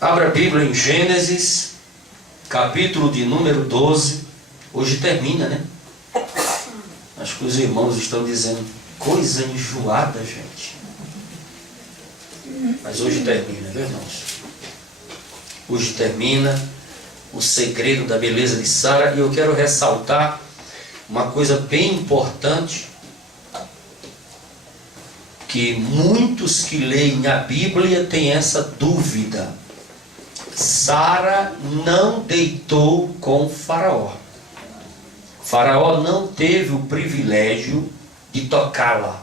Abra a Bíblia em Gênesis, capítulo de número 12. Hoje termina, né? Acho que os irmãos estão dizendo, coisa enjoada, gente. Mas hoje termina, viu, irmãos? Hoje termina o segredo da beleza de Sara. E eu quero ressaltar uma coisa bem importante, que muitos que leem a Bíblia têm essa dúvida. Sara não deitou com Faraó. Faraó não teve o privilégio de tocá-la,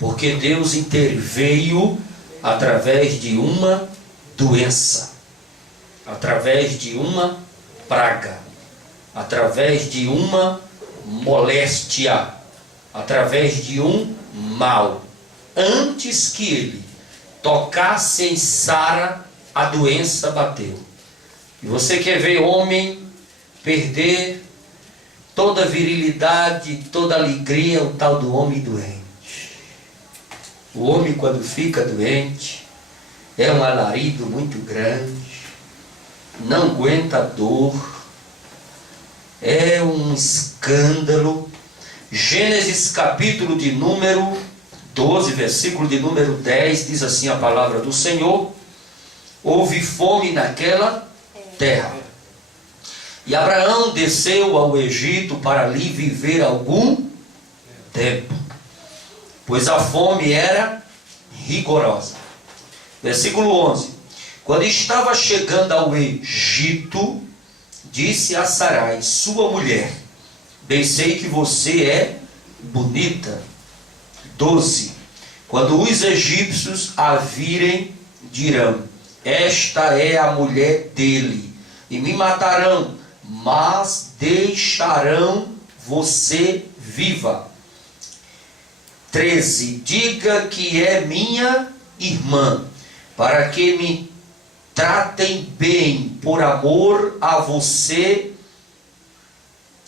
porque Deus interveio através de uma doença, através de uma praga, através de uma moléstia, através de um mal. Antes que ele tocasse em Sara, a doença bateu. E você quer ver homem perder toda a virilidade, toda a alegria, o tal do homem doente. O homem, quando fica doente, é um alarido muito grande, não aguenta a dor, é um escândalo. Gênesis capítulo de número 12, versículo de número 10, diz assim a palavra do Senhor: houve fome naquela terra. E Abraão desceu ao Egito para ali viver algum tempo, pois a fome era rigorosa. Versículo 11. Quando estava chegando ao Egito, disse a Sarai, sua mulher, bem sei que você é bonita. 12. Quando os egípcios a virem, dirão, esta é a mulher dele, e me matarão, mas deixarão você viva. 13. Diga que é minha irmã, para que me tratem bem por amor a você,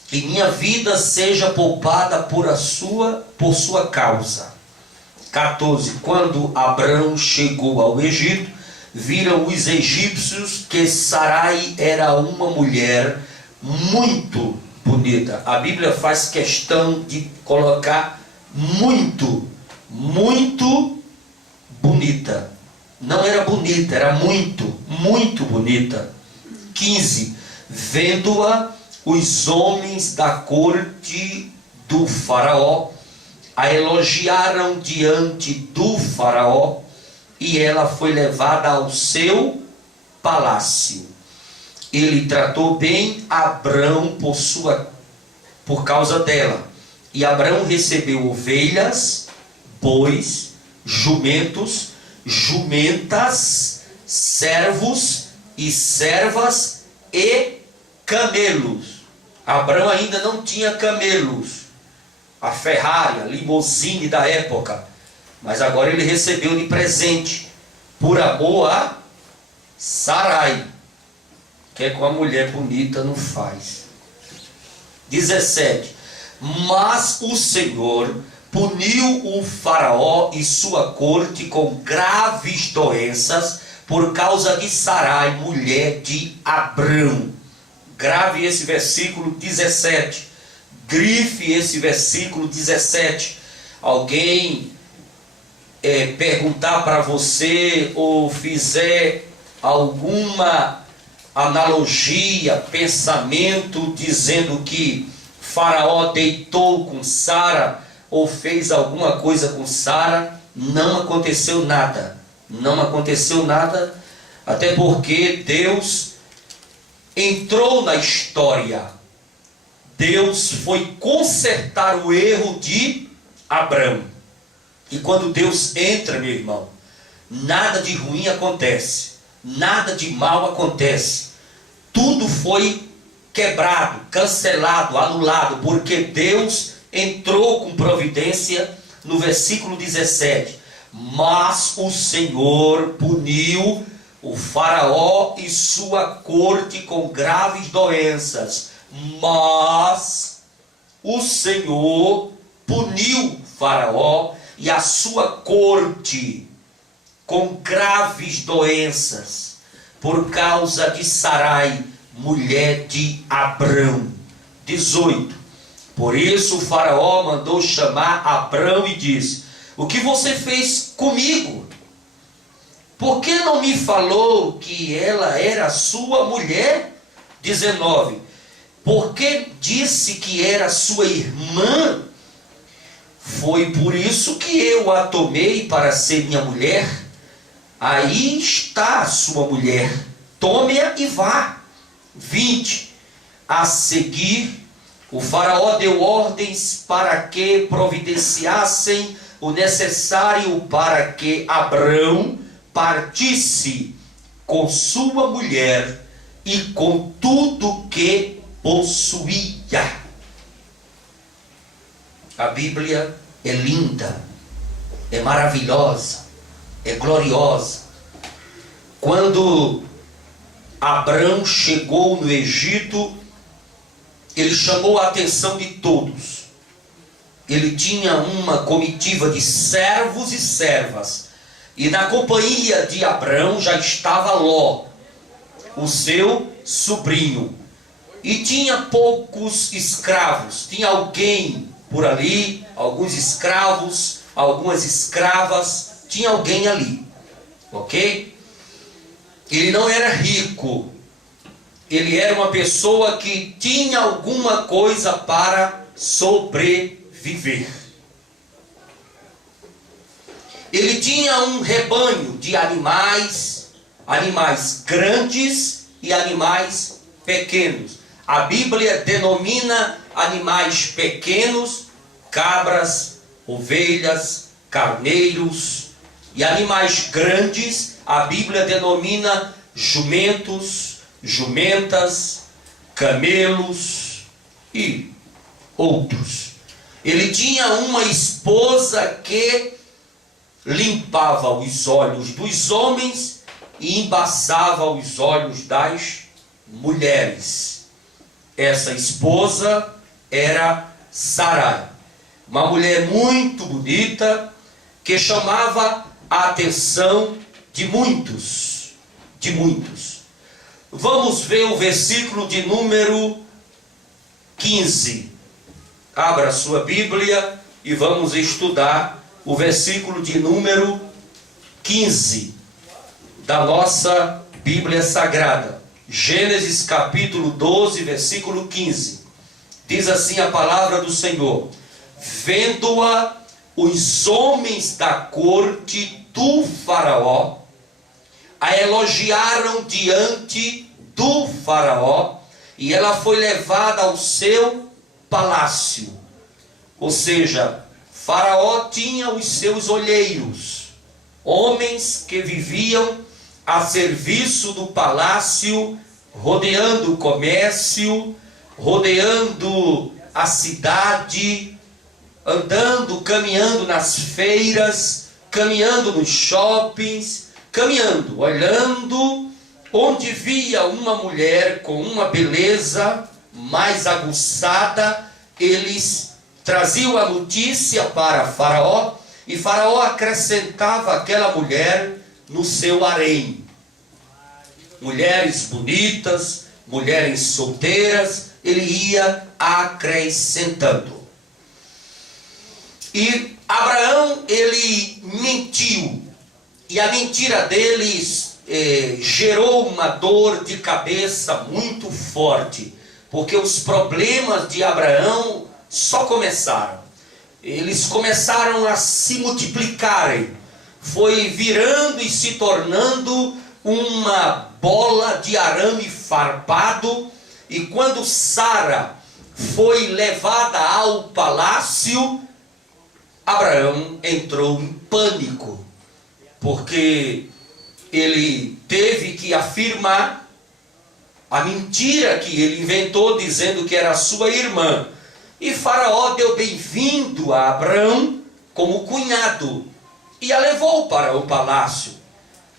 que minha vida seja poupada por sua causa. 14. Quando Abrão chegou ao Egito, viram os egípcios que Sarai era uma mulher muito bonita. A Bíblia faz questão de colocar muito, muito bonita. Não era bonita, era muito, muito bonita. 15. Vendo-a, os homens da corte do Faraó a elogiaram diante do Faraó, e ela foi levada ao seu palácio. Ele tratou bem Abrão por causa dela. E Abrão recebeu ovelhas, bois, jumentos, jumentas, servos e servas e camelos. Abrão ainda não tinha camelos, a Ferrari, a limousine da época, mas agora ele recebeu de presente, por amor a Sarai, que é com a mulher bonita não faz. 17. Mas o Senhor puniu o Faraó e sua corte com graves doenças por causa de Sarai, mulher de Abrão. Grave esse versículo 17. Grife esse versículo 17. Alguém perguntar para você ou fizer alguma analogia, pensamento, dizendo que Faraó deitou com Sara ou fez alguma coisa com Sara, não aconteceu nada. Não aconteceu nada, até porque Deus entrou na história. Deus foi consertar o erro de Abrão. E quando Deus entra, meu irmão, nada de ruim acontece, nada de mal acontece. Tudo foi quebrado, cancelado, anulado, porque Deus entrou com providência no versículo 17. Mas o Senhor puniu o Faraó e sua corte com graves doenças. Mas o Senhor puniu Faraó e a sua corte com graves doenças. por causa de Sarai, mulher de Abrão. 18. Por isso o faraó mandou chamar Abrão e disse: o que você fez comigo? Por que não me falou que ela era sua mulher? 19. Por que disse que era sua irmã? Foi por isso que eu a tomei para ser minha mulher. Aí está a sua mulher. Tome-a e vá. 20. A seguir, o faraó deu ordens para que providenciassem o necessário para que Abrão partisse com sua mulher e com tudo que possuía. A Bíblia é linda, é maravilhosa, é gloriosa. Quando Abrão chegou no Egito, ele chamou a atenção de todos. Ele tinha uma comitiva de servos e servas. E na companhia de Abrão já estava Ló, o seu sobrinho. E tinha poucos escravos. Tinha alguém por ali, alguns escravos, algumas escravas. Tinha alguém ali. Ok? Ele não era rico. Ele era uma pessoa que tinha alguma coisa para sobreviver. Ele tinha um rebanho de animais, animais grandes e animais pequenos. A Bíblia denomina animais pequenos cabras, ovelhas, carneiros, e animais grandes a Bíblia denomina jumentos, jumentas, camelos e outros. Ele tinha uma esposa que limpava os olhos dos homens e embaçava os olhos das mulheres. Essa esposa era Sarai, uma mulher muito bonita que chamava a atenção de muitos, de muitos. Vamos ver o versículo de número 15. Abra a sua Bíblia e vamos estudar o versículo de número 15 da nossa Bíblia Sagrada. Gênesis capítulo 12, versículo 15. Diz assim a palavra do Senhor: vendo-a os homens da corte do faraó, a elogiaram diante do faraó, e ela foi levada ao seu palácio. Ou seja, faraó tinha os seus olheiros, homens que viviam a serviço do palácio, rodeando o comércio, rodeando a cidade, andando, caminhando nas feiras, caminhando nos shoppings, caminhando, olhando, onde via uma mulher com uma beleza mais aguçada, eles traziam a notícia para Faraó, e Faraó acrescentava aquela mulher no seu harém. Mulheres bonitas, mulheres solteiras, ele ia acrescentando. E Abraão, ele mentiu, e a mentira deles gerou uma dor de cabeça muito forte, porque os problemas de Abraão só começaram. Eles começaram a se multiplicarem, foi virando e se tornando uma bola de arame farpado. E quando Sara foi levada ao palácio, Abraão entrou em pânico, porque ele teve que afirmar a mentira que ele inventou, dizendo que era sua irmã. E Faraó deu bem-vindo a Abraão como cunhado e a levou para o palácio.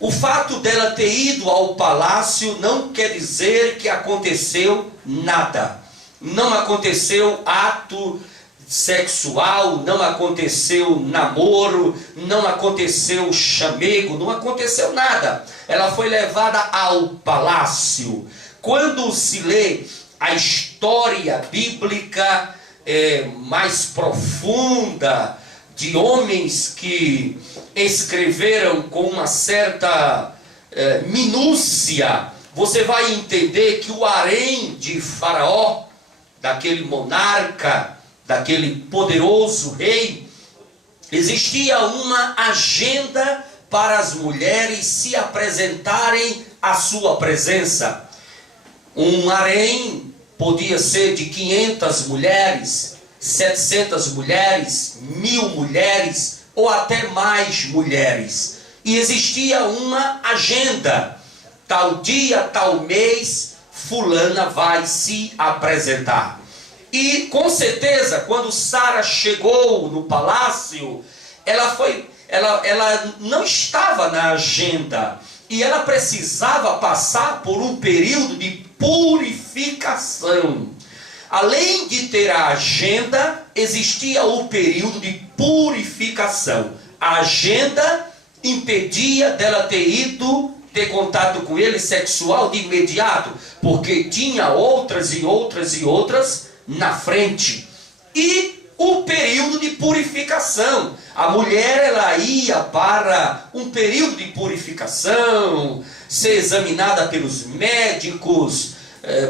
O fato dela ter ido ao palácio não quer dizer que aconteceu nada. Não aconteceu ato sexual, não aconteceu namoro, não aconteceu chamego, não aconteceu nada. Ela foi levada ao palácio. Quando se lê a história bíblica mais profunda de homens que escreveram com uma certa minúcia, você vai entender que o harém de Faraó, daquele monarca, daquele poderoso rei, existia uma agenda para as mulheres se apresentarem à sua presença. Um harém podia ser de 500 mulheres, 700 mulheres, 1000 mulheres ou até mais mulheres. E existia uma agenda. Tal dia, tal mês, fulana vai se apresentar. E com certeza, quando Sara chegou no palácio, ela não estava na agenda. E ela precisava passar por um período de purificação. Além de ter a agenda, existia o período de purificação. A agenda impedia dela ter contato com ele sexual de imediato, porque tinha outras e outras na frente. E o período de purificação. A mulher, ela ia para um período de purificação, ser examinada pelos médicos,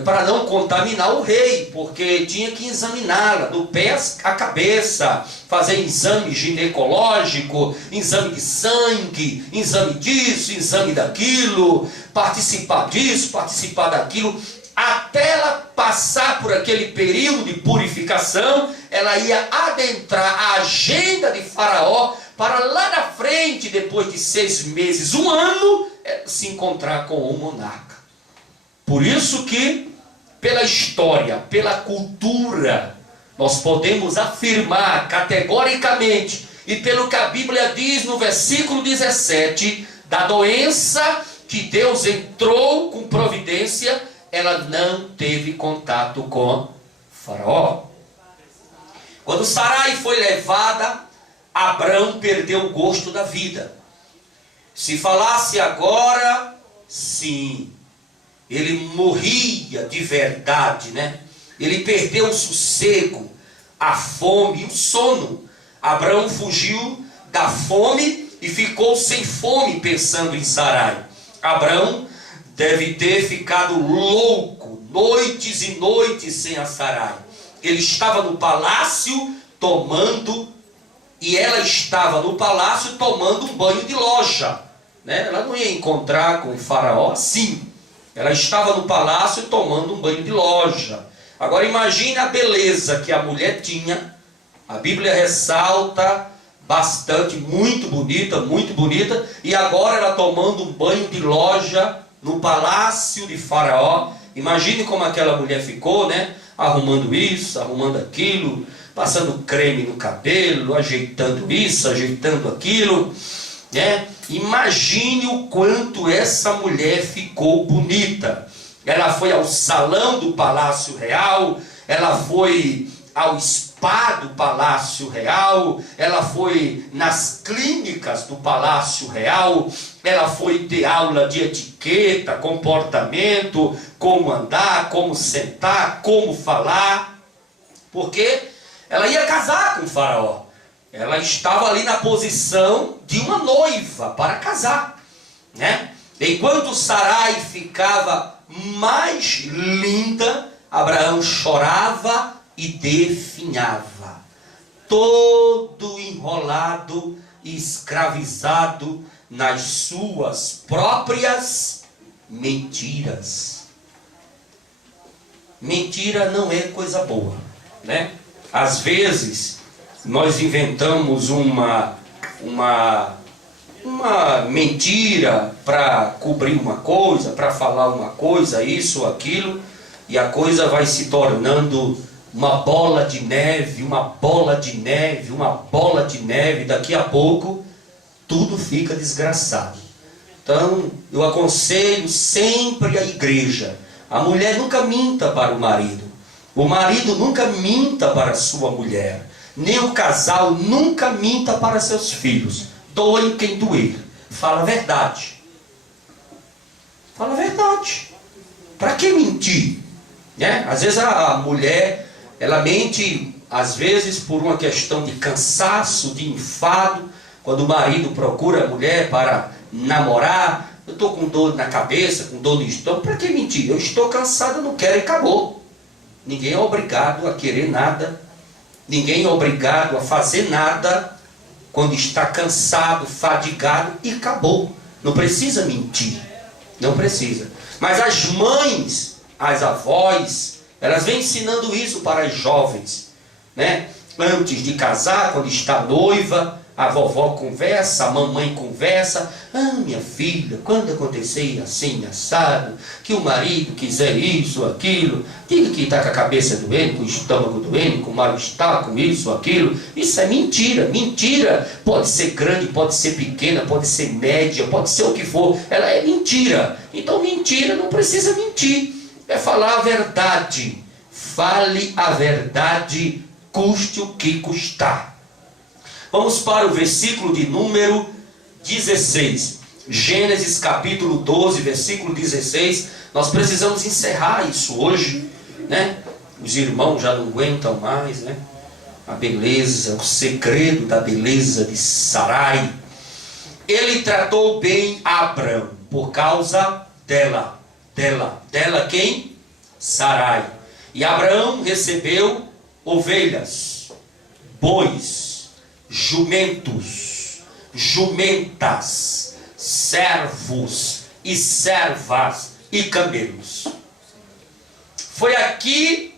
para não contaminar o rei, porque tinha que examiná-la do pé à cabeça, fazer exame ginecológico, exame de sangue, exame disso, exame daquilo, participar disso, participar daquilo. Até ela passar por aquele período de purificação, ela ia adentrar a agenda de Faraó, para lá na frente, depois de 6 meses, 1 ano, se encontrar com o monarca. Por isso que, pela história, pela cultura, nós podemos afirmar categoricamente, e pelo que a Bíblia diz no versículo 17, da doença que Deus entrou com providência, ela não teve contato com Faraó. Quando Sarai foi levada, Abrão perdeu o gosto da vida. Se falasse agora, sim, ele morria de verdade, né? Ele perdeu o sossego, a fome e o sono. Abrão fugiu da fome e ficou sem fome pensando em Sarai. Abrão deve ter ficado louco, noites e noites sem a Sarai. Ele estava no palácio tomando, e ela estava no palácio tomando um banho de loja, né? Ela não ia encontrar com o Faraó assim. Ela estava no palácio tomando um banho de loja. Agora imagine a beleza que a mulher tinha. A Bíblia ressalta bastante, muito bonita. E agora ela tomando um banho de loja no palácio de Faraó. Imagine como aquela mulher ficou, né? Arrumando isso, arrumando aquilo, passando creme no cabelo, ajeitando isso, ajeitando aquilo, né? Imagine o quanto essa mulher ficou bonita. Ela foi ao salão do Palácio Real, ela foi ao spa do Palácio Real, ela foi nas clínicas do Palácio Real, ela foi ter aula de etiqueta, comportamento, como andar, como sentar, como falar, porque ela ia casar com o Faraó. Ela estava ali na posição de uma noiva para casar, né? Enquanto Sarai ficava mais linda, Abraão chorava e definhava, todo enrolado e escravizado nas suas próprias mentiras. Mentira não é coisa boa, né? Às vezes nós inventamos uma mentira para cobrir uma coisa, para falar uma coisa, isso ou aquilo, e a coisa vai se tornando uma bola de neve, uma bola de neve, uma bola de neve. Daqui a pouco tudo fica desgraçado. Então eu aconselho sempre a igreja: a mulher nunca minta para o marido nunca minta para a sua mulher. nem o casal nunca minta para seus filhos. Doe quem doer. Fala a verdade. Fala a verdade. Para que mentir? Né? Às vezes a mulher, ela mente, às vezes por uma questão de cansaço, de enfado. Quando o marido procura a mulher para namorar, eu estou com dor na cabeça, com dor no estômago. Para que mentir? Eu estou cansado, eu não quero e acabou. Ninguém é obrigado a querer nada. Ninguém é obrigado a fazer nada quando está cansado, fadigado e acabou. Não precisa mentir. Não precisa. Mas as mães, as avós, elas vêm ensinando isso para as jovens, né? Antes de casar, quando está noiva, a vovó conversa, a mamãe conversa. Ah, minha filha, quando acontecer assim, assado, que o marido quiser isso, aquilo, diga que está com a cabeça doendo, com o estômago doendo, com o mal-estar, com isso, aquilo. Isso é mentira. Mentira pode ser grande, pode ser pequena, pode ser média, pode ser o que for. Ela é mentira. Então mentira não precisa mentir. É falar a verdade. Fale a verdade, custe o que custar. Vamos para o versículo de número 16. Gênesis capítulo 12, versículo 16. Nós precisamos encerrar isso hoje, né? Os irmãos já não aguentam mais, né? A beleza, o segredo da beleza de Sarai. Ele tratou bem Abrão por causa dela. Dela quem? Sarai. E Abraão recebeu ovelhas, bois, jumentos, jumentas, servos e servas e camelos. Foi aqui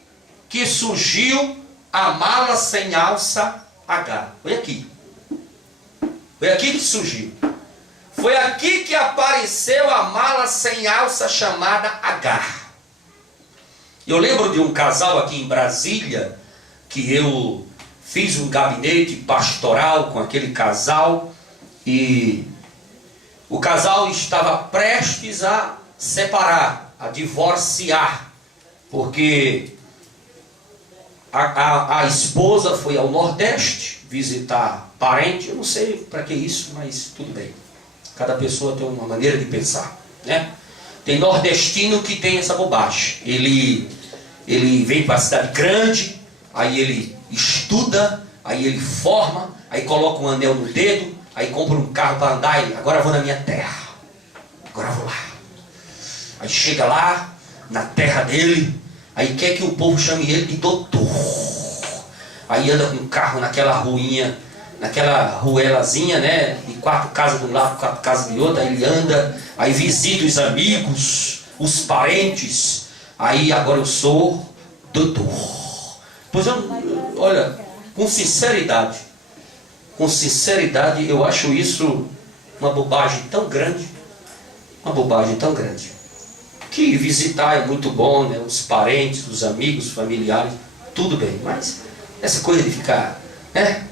que surgiu a mala sem alça Agar. Foi aqui. Foi aqui que surgiu. Foi aqui que apareceu a mala sem alça chamada Agar. Eu lembro de um casal aqui em Brasília, que eu fiz um gabinete pastoral com aquele casal, e o casal estava prestes a separar, a divorciar, porque a esposa foi ao Nordeste visitar parente. Eu não sei para que isso, mas tudo bem. Cada pessoa tem uma maneira de pensar, né? Tem nordestino que tem essa bobagem. Ele vem para a cidade grande, aí ele estuda, aí ele forma, aí coloca um anel no dedo, aí compra um carro para andar, e agora eu vou na minha terra, agora eu vou lá. Aí chega lá, na terra dele, aí quer que o povo chame ele de doutor. Aí anda com um carro naquela ruinha, naquela ruelazinha, né? De 4 casas de um lado, 4 casas de outro, aí ele anda, aí visita os amigos, os parentes, aí agora eu sou doutor. Pois olha, com sinceridade, eu acho isso uma bobagem tão grande, que visitar é muito bom, né? Os parentes, os amigos, os familiares, tudo bem, mas essa coisa de ficar, né?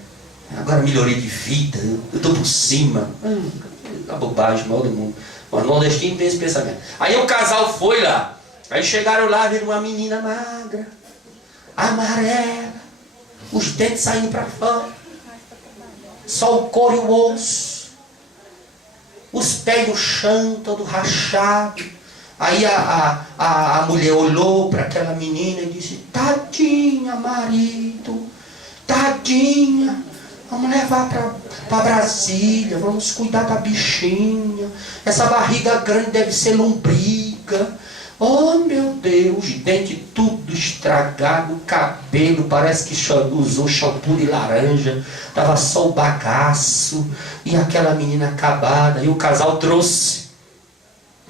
Agora melhorei de vida, eu estou por cima, é uma bobagem, mal do mundo. Mas o nordestino tem esse pensamento. Aí o casal foi lá, aí chegaram lá, viram uma menina magra, amarela, os dentes saindo para fora, só o couro e o osso, os pés no chão, todo rachado. Aí a mulher olhou para aquela menina e disse: tadinha, marido, tadinha, vamos levar para Brasília, vamos cuidar da bichinha, essa barriga grande deve ser lombriga. Oh meu Deus, dente tudo estragado, o cabelo parece que usou shampoo de laranja, estava só o bagaço, e aquela menina acabada. E o casal trouxe,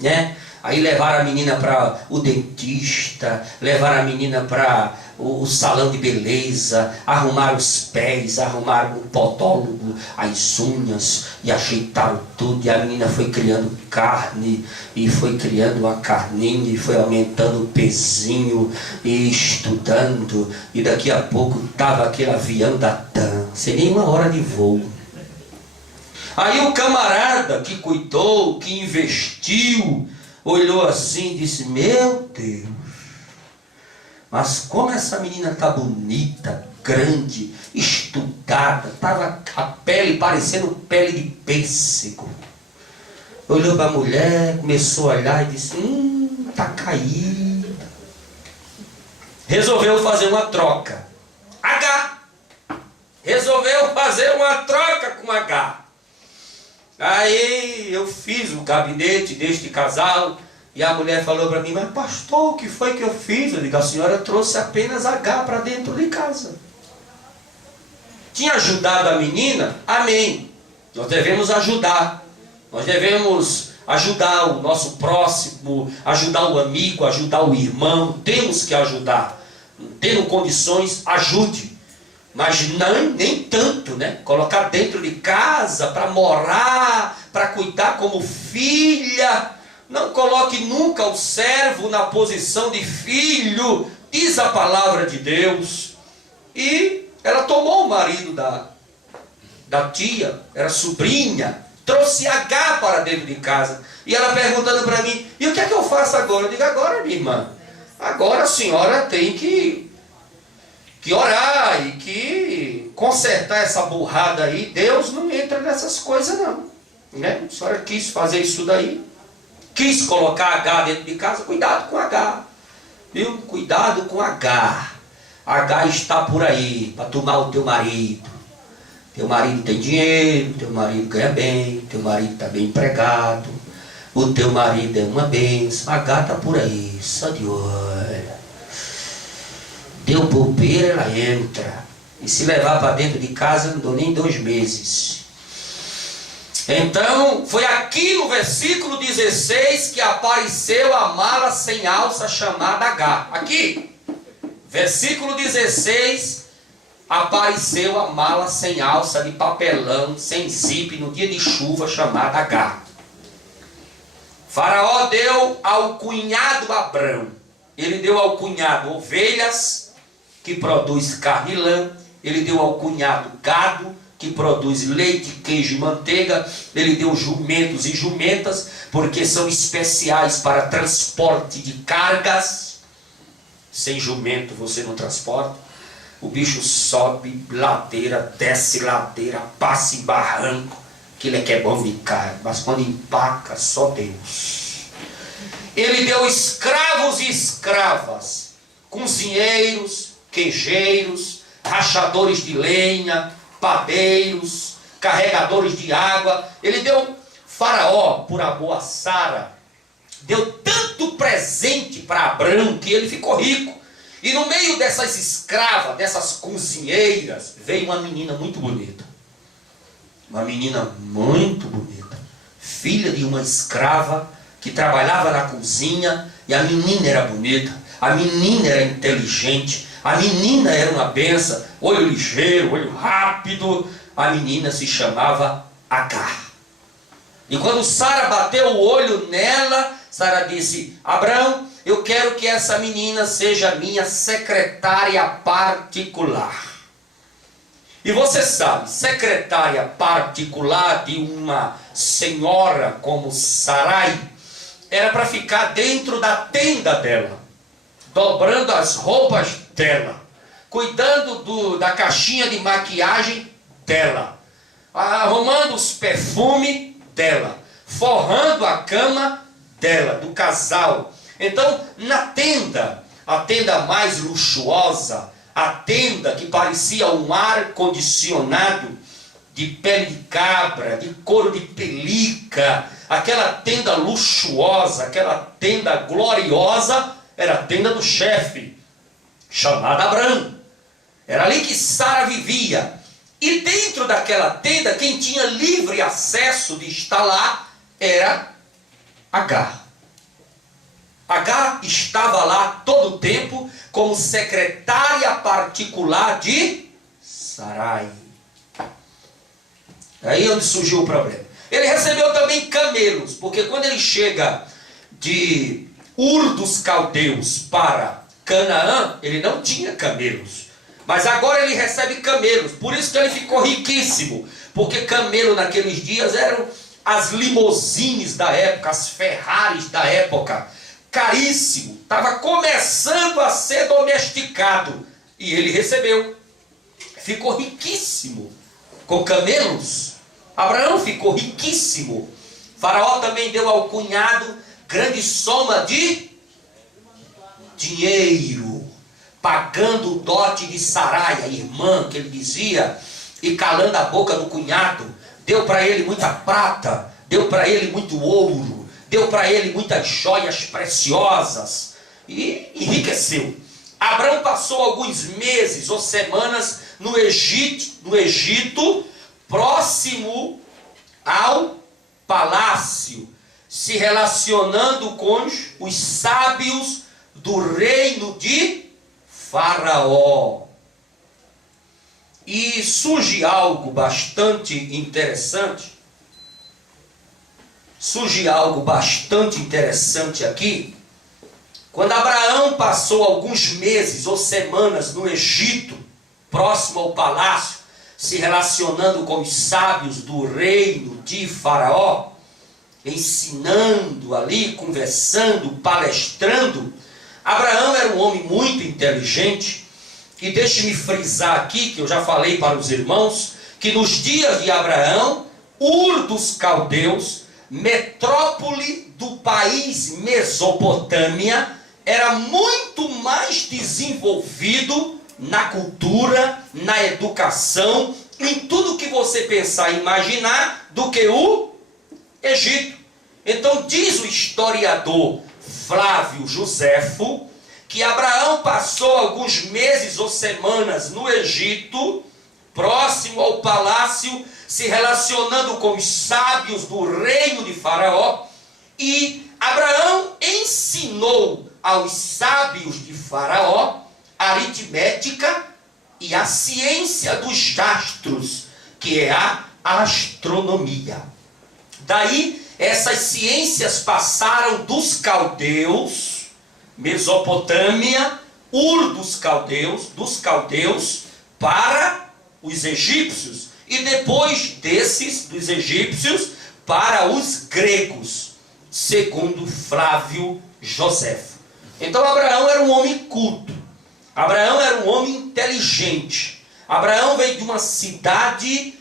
né? Aí levaram a menina para o dentista, levaram a menina para o salão de beleza, arrumaram os pés, arrumaram o podólogo, as unhas, e ajeitaram tudo. E a menina foi criando carne, e foi criando uma carninha, e foi aumentando o pezinho, e estudando. E daqui a pouco estava aquele avião da TAM, sem nenhuma hora de voo. Aí o camarada que cuidou, que investiu, olhou assim e disse: meu Deus, mas como essa menina está bonita, grande, estudada, estava a pele parecendo pele de pêssego. Olhou para a mulher, começou a olhar e disse: está caída. Resolveu fazer uma troca. H. Resolveu fazer uma troca com H. Aí eu fiz o gabinete deste casal e a mulher falou para mim: mas pastor, o que foi que eu fiz? Eu digo: a senhora trouxe apenas H para dentro de casa. Tinha ajudado a menina? Amém. Nós devemos ajudar. Nós devemos ajudar o nosso próximo, ajudar o amigo, ajudar o irmão. Temos que ajudar. Tendo condições, ajude. Mas não, nem tanto, né? Colocar dentro de casa para morar, para cuidar como filha. Não coloque nunca o servo na posição de filho, diz a palavra de Deus. E ela tomou o marido da tia, era sobrinha, trouxe H para dentro de casa. E ela perguntando para mim: e o que é que eu faço agora? Eu digo: agora, minha irmã, agora a senhora tem que orar e que consertar essa burrada aí. Deus não entra nessas coisas não, né? A senhora quis fazer isso daí, quis colocar H dentro de casa. Cuidado com H, viu? Cuidado com H. H está por aí para tomar o teu marido. Teu marido tem dinheiro, teu marido ganha bem, teu marido está bem empregado, o teu marido é uma bênção. H está por aí, só de olho. Deu bobeira, ela entra. E se levar para dentro de casa, não dou nem 2 meses. Então, foi aqui no versículo 16 que apareceu a mala sem alça chamada H. Aqui, versículo 16, apareceu a mala sem alça de papelão, sem zip, no dia de chuva, chamada H. Faraó deu ao cunhado Abrão. Ele deu ao cunhado ovelhas, que produz carne e lã. Ele deu ao cunhado gado, que produz leite, queijo e manteiga. Ele deu jumentos e jumentas, porque são especiais para transporte de cargas. Sem jumento você não transporta. O bicho sobe ladeira, desce ladeira, passa em barranco. Aquilo é que é bom de carne, mas quando empaca, só Deus. Ele deu escravos e escravas, cozinheiros, queijeiros, rachadores de lenha, padeiros, carregadores de água. Ele deu, Faraó, por amor a Sara, deu tanto presente para Abrão que ele ficou rico. E no meio dessas escravas, dessas cozinheiras, veio uma menina muito bonita. Uma menina muito bonita, filha de uma escrava que trabalhava na cozinha. E a menina era bonita, a menina era inteligente, a menina era uma benção, olho ligeiro, olho rápido. A menina se chamava Agar. E quando Sara bateu o olho nela, Sara disse: Abrão, eu quero que essa menina seja minha secretária particular. E você sabe, secretária particular de uma senhora como Sarai era para ficar dentro da tenda dela, dobrando as roupas dela, cuidando da caixinha de maquiagem dela, arrumando os perfumes dela, forrando a cama dela, do casal. Então, na tenda, a tenda mais luxuosa, a tenda que parecia um ar-condicionado de pele de cabra, de couro de pelica, aquela tenda luxuosa, aquela tenda gloriosa, era a tenda do chefe, chamada Abrão. Era ali que Sara vivia. E dentro daquela tenda, quem tinha livre acesso de estar lá era Agar. Agar estava lá todo o tempo como secretária particular de Sarai. Aí onde surgiu o problema. Ele recebeu também camelos, porque quando ele chega de Ur dos Caldeus para Canaã, ele não tinha camelos. Mas agora ele recebe camelos, por isso que ele ficou riquíssimo. Porque camelo naqueles dias eram as limousines da época, as Ferraris da época. Caríssimo, estava começando a ser domesticado. E ele recebeu. ficou riquíssimo com camelos. Abraão ficou riquíssimo. Faraó também deu ao cunhado grande soma de dinheiro, pagando o dote de Sarai, a irmã, que ele dizia, e calando a boca do cunhado. Deu para ele muita prata, deu para ele muito ouro, deu para ele muitas joias preciosas, e enriqueceu. Abraão passou alguns meses ou semanas no Egito, próximo ao palácio, se relacionando com os sábios do reino de Faraó. E surge algo bastante interessante. Aqui. Quando Abraão passou alguns meses ou semanas no Egito, próximo ao palácio, se relacionando com os sábios do reino de Faraó, ensinando ali, conversando, palestrando, Abraão era um homem muito inteligente. E deixe-me frisar aqui, que eu já falei para os irmãos, que nos dias de Abraão, Ur dos Caldeus, metrópole do país Mesopotâmia, era muito mais desenvolvido na cultura, na educação, em tudo que você pensar e imaginar, do que o Egito. Então diz o historiador Flávio Joséfo que Abraão passou alguns meses ou semanas no Egito, próximo ao palácio, se relacionando com os sábios do reino de Faraó, e Abraão ensinou aos sábios de Faraó a aritmética e a ciência dos astros, que é a astronomia. Daí, essas ciências passaram dos caldeus, Mesopotâmia, Ur dos caldeus, para os egípcios, e depois dos egípcios, para os gregos, segundo Flávio Joséfo. Então Abraão era um homem culto, Abraão era um homem inteligente. Abraão veio de uma cidade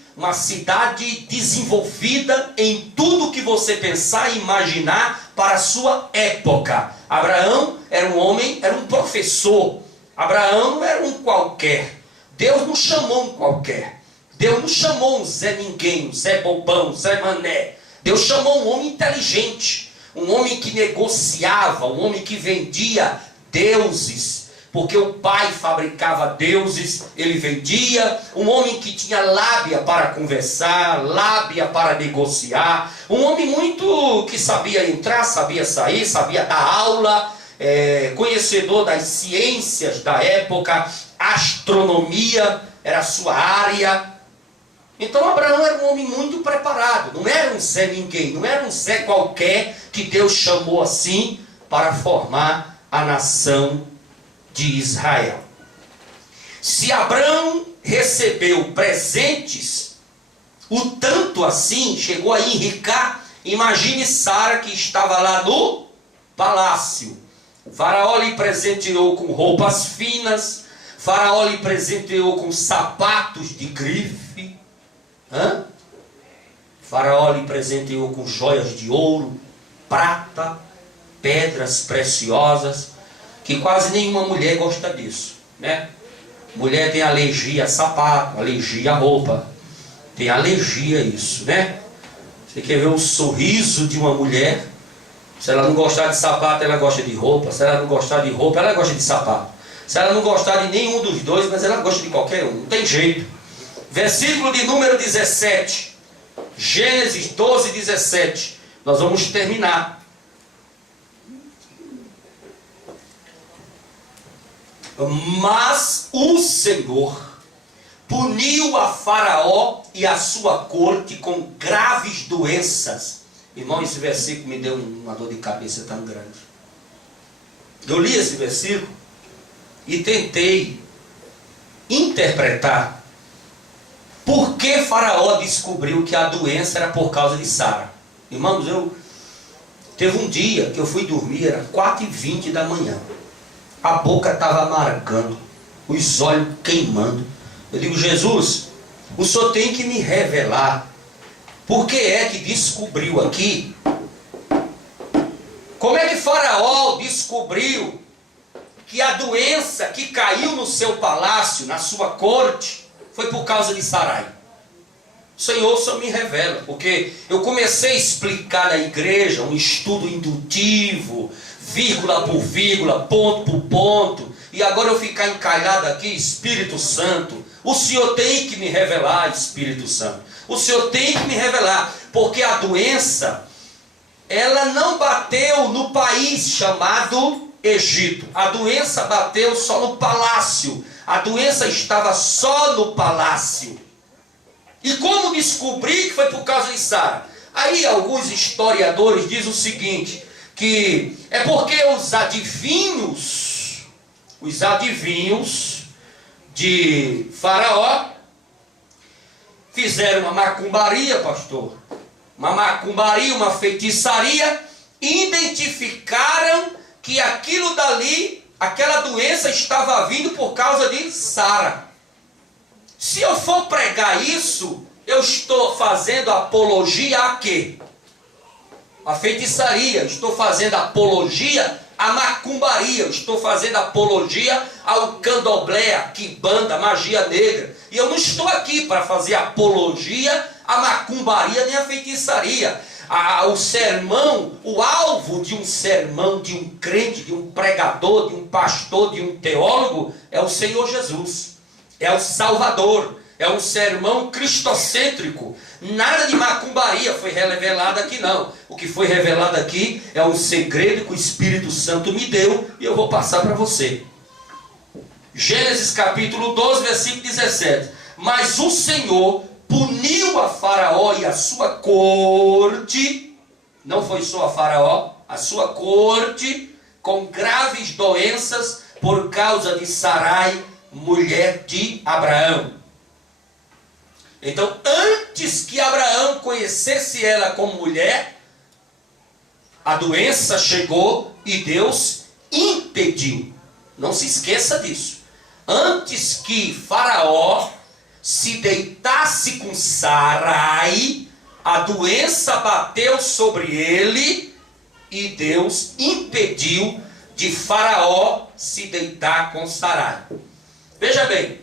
desenvolvida em tudo que você pensar e imaginar para a sua época. Abraão era um homem, era um professor. Abraão não era um qualquer. Deus não chamou um qualquer. Deus não chamou um Zé Ninguém, um Zé Bobão, um Zé Mané. Deus chamou um homem inteligente, um homem que negociava, um homem que vendia deuses, porque o pai fabricava deuses, ele vendia. Um homem que tinha lábia para conversar, lábia para negociar, um homem muito que sabia entrar, sabia sair, sabia dar aula, conhecedor das ciências da época, astronomia era a sua área. Então Abraão era um homem muito preparado, não era um Zé Ninguém, não era um Zé qualquer que Deus chamou assim para formar a nação de Israel. Se Abraão recebeu presentes, o tanto assim, chegou a enricar, imagine Sara, que estava lá no palácio. Faraó lhe presenteou com roupas finas, Faraó lhe presenteou com sapatos de grife, Faraó lhe presenteou com joias de ouro, prata, pedras preciosas, que quase nenhuma mulher gosta disso, né? Mulher tem alergia a sapato, alergia a roupa, tem alergia a isso, né? Você quer ver o sorriso de uma mulher? Se ela não gostar de sapato, ela gosta de roupa. Se ela não gostar de roupa, ela gosta de sapato. Se ela não gostar de nenhum dos dois, mas ela gosta de qualquer um, não tem jeito. Versículo de número 17, Gênesis 12, 17. Nós vamos terminar. Mas o Senhor puniu a Faraó e a sua corte com graves doenças. Irmão, esse versículo me deu uma dor de cabeça tão grande. Eu li esse versículo e tentei interpretar por que Faraó descobriu que a doença era por causa de Sara. Irmãos, teve um dia que eu fui dormir, era 4h20 da manhã. A boca estava amargando, os olhos queimando. Eu digo, Jesus, o Senhor tem que me revelar por que é que descobriu aqui. Como é que Faraó descobriu que a doença que caiu no seu palácio, na sua corte, foi por causa de Sarai? Senhor, só me revela, porque eu comecei a explicar na igreja um estudo indutivo, vírgula por vírgula, ponto por ponto, e agora eu ficar encalhado aqui, Espírito Santo, o Senhor tem que me revelar, Espírito Santo, o Senhor tem que me revelar, porque a doença, ela não bateu no país chamado Egito, a doença bateu só no palácio, a doença estava só no palácio. E como descobrir que foi por causa de Sara? Aí alguns historiadores dizem o seguinte, que é porque os adivinhos de Faraó fizeram uma macumbaria, pastor, uma macumbaria, uma feitiçaria, e identificaram que aquilo dali, aquela doença estava vindo por causa de Sara. Se eu for pregar isso, eu estou fazendo apologia a quê? A feitiçaria, estou fazendo apologia à macumbaria, estou fazendo apologia ao candomblé, a quimbanda, magia negra. E eu não estou aqui para fazer apologia à macumbaria nem à feitiçaria. O sermão, o alvo de um sermão, de um crente, de um pregador, de um pastor, de um teólogo, é o Senhor Jesus. É o Salvador, é um sermão cristocêntrico. Nada de macumbaria foi revelado aqui não. O que foi revelado aqui é um segredo que o Espírito Santo me deu e eu vou passar para você. Gênesis capítulo 12, versículo 17. Mas o Senhor puniu a Faraó e a sua corte, não foi só a Faraó, a sua corte, com graves doenças por causa de Sarai, mulher de Abraão. Então, antes que Abraão conhecesse ela como mulher, a doença chegou e Deus impediu. Não se esqueça disso. Antes que Faraó se deitasse com Sarai, a doença bateu sobre ele e Deus impediu de Faraó se deitar com Sarai. Veja bem,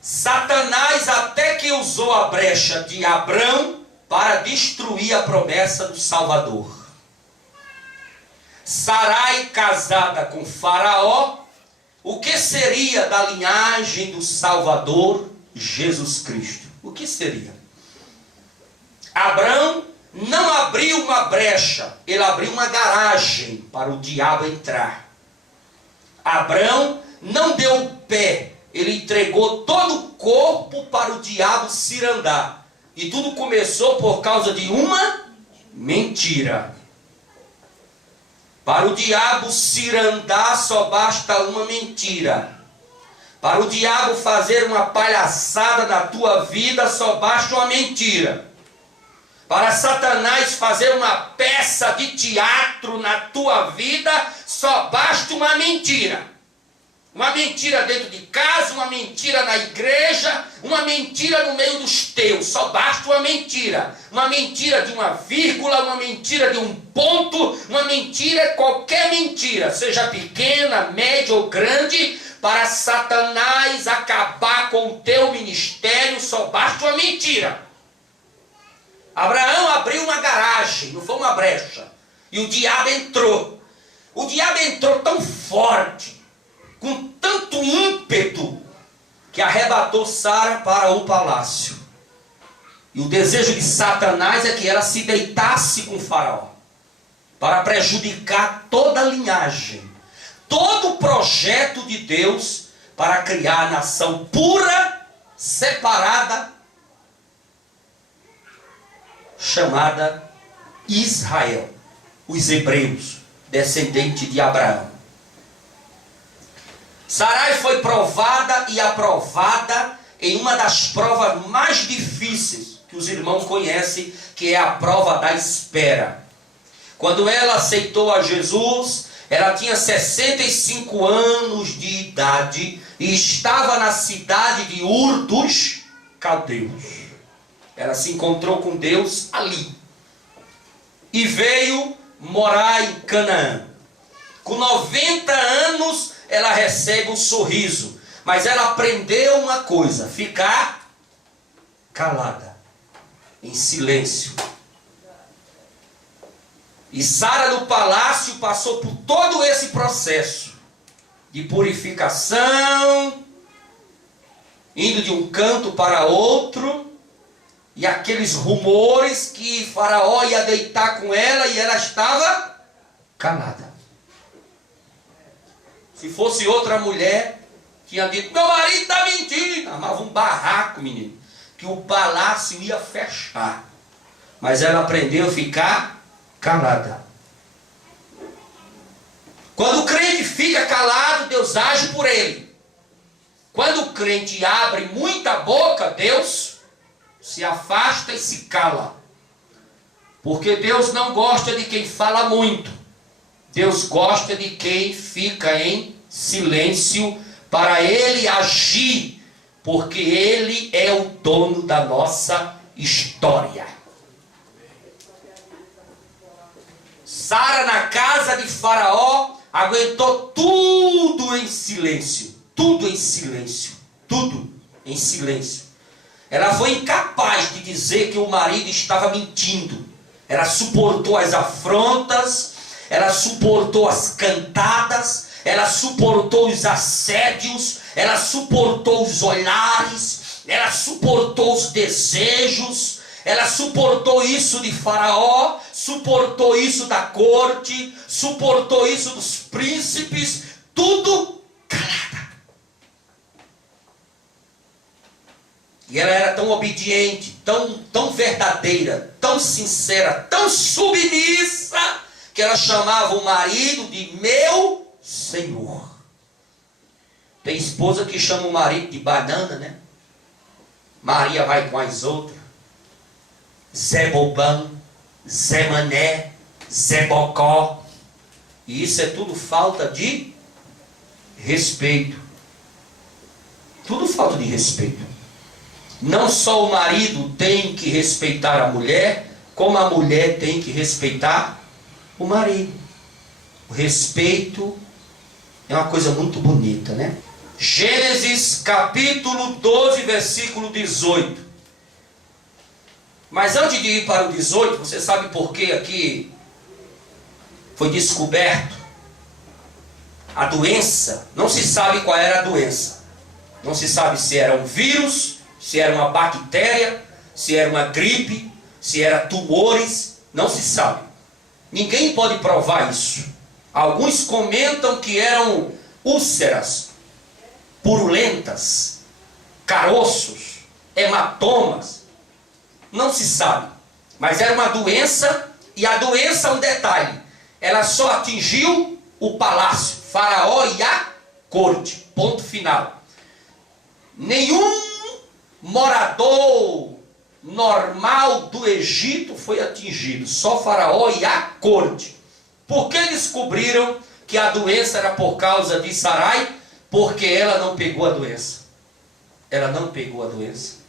Satanás até que usou a brecha de Abrão para destruir a promessa do Salvador. Sarai casada com Faraó, o que seria da linhagem do Salvador Jesus Cristo? O que seria? Abrão não abriu uma brecha, ele abriu uma garagem para o diabo entrar. Abrão não deu o pé, ele entregou todo o corpo para o diabo cirandar. E tudo começou por causa de uma mentira. Para o diabo cirandar só basta uma mentira. Para o diabo fazer uma palhaçada na tua vida só basta uma mentira. Para Satanás fazer uma peça de teatro na tua vida só basta uma mentira. Uma mentira dentro de casa, uma mentira na igreja, uma mentira no meio dos teus. Só basta uma mentira. Uma mentira de uma vírgula, uma mentira de um ponto, uma mentira, qualquer mentira, seja pequena, média ou grande, para Satanás acabar com o teu ministério, só basta uma mentira. Abraão abriu uma garagem, não foi uma brecha, e o diabo entrou. O diabo entrou tão forte, com tanto ímpeto, que arrebatou Sara para o palácio. E o desejo de Satanás é que ela se deitasse com Faraó, para prejudicar toda a linhagem, todo o projeto de Deus para criar a nação pura, separada, chamada Israel, os hebreus, descendente de Abraão. Sarai foi provada e aprovada em uma das provas mais difíceis que os irmãos conhecem, que é a prova da espera. Quando ela aceitou a Jesus, ela tinha 65 anos de idade, e estava na cidade de Ur dos Caldeus. Ela se encontrou com Deus ali. E veio morar em Canaã. Com 90 anos, ela recebe um sorriso. Mas ela aprendeu uma coisa: ficar calada, em silêncio. E Sara no palácio passou por todo esse processo de purificação, indo de um canto para outro, e aqueles rumores que Faraó ia deitar com ela e ela estava calada. Se fosse outra mulher, tinha dito: meu marido está mentindo. Amava um barraco, menino, que o palácio ia fechar. Mas ela aprendeu a ficar calada. Quando o crente fica calado, Deus age por ele. Quando o crente abre muita boca, Deus se afasta e se cala. Porque Deus não gosta de quem fala muito. Deus gosta de quem fica em silêncio para Ele agir. Porque Ele é o dono da nossa história. Sara, na casa de Faraó, aguentou tudo em silêncio. Tudo em silêncio. Tudo em silêncio. Ela foi incapaz de dizer que o marido estava mentindo. Ela suportou as afrontas, ela suportou as cantadas, ela suportou os assédios, ela suportou os olhares, ela suportou os desejos, ela suportou isso de Faraó, suportou isso da corte, suportou isso dos príncipes, tudo calada. E ela era tão obediente, tão verdadeira, tão sincera, tão submissa, que ela chamava o marido de meu Senhor. Tem esposa que chama o marido de banana, né? Maria vai com as outras. Zé Bobão, Zé Mané, Zé Bocó. E isso é tudo falta de respeito. Tudo falta de respeito. Não só o marido tem que respeitar a mulher, como a mulher tem que respeitar o marido. O respeito é uma coisa muito bonita, né? Gênesis capítulo 12, versículo 18. Mas antes de ir para o 18, você sabe por que aqui foi descoberto a doença? Não se sabe qual era a doença. Não se sabe se era um vírus, se era uma bactéria, se era uma gripe, se era tumores. Não se sabe. Ninguém pode provar isso. Alguns comentam que eram úlceras purulentas, caroços, hematomas. Não se sabe. Mas era uma doença, e a doença, um detalhe, ela só atingiu o palácio, Faraó e a corte. Ponto final. Nenhum morador normal do Egito foi atingido. Só Faraó e a corte. Por que descobriram que a doença era por causa de Sarai? Porque ela não pegou a doença. Ela não pegou a doença.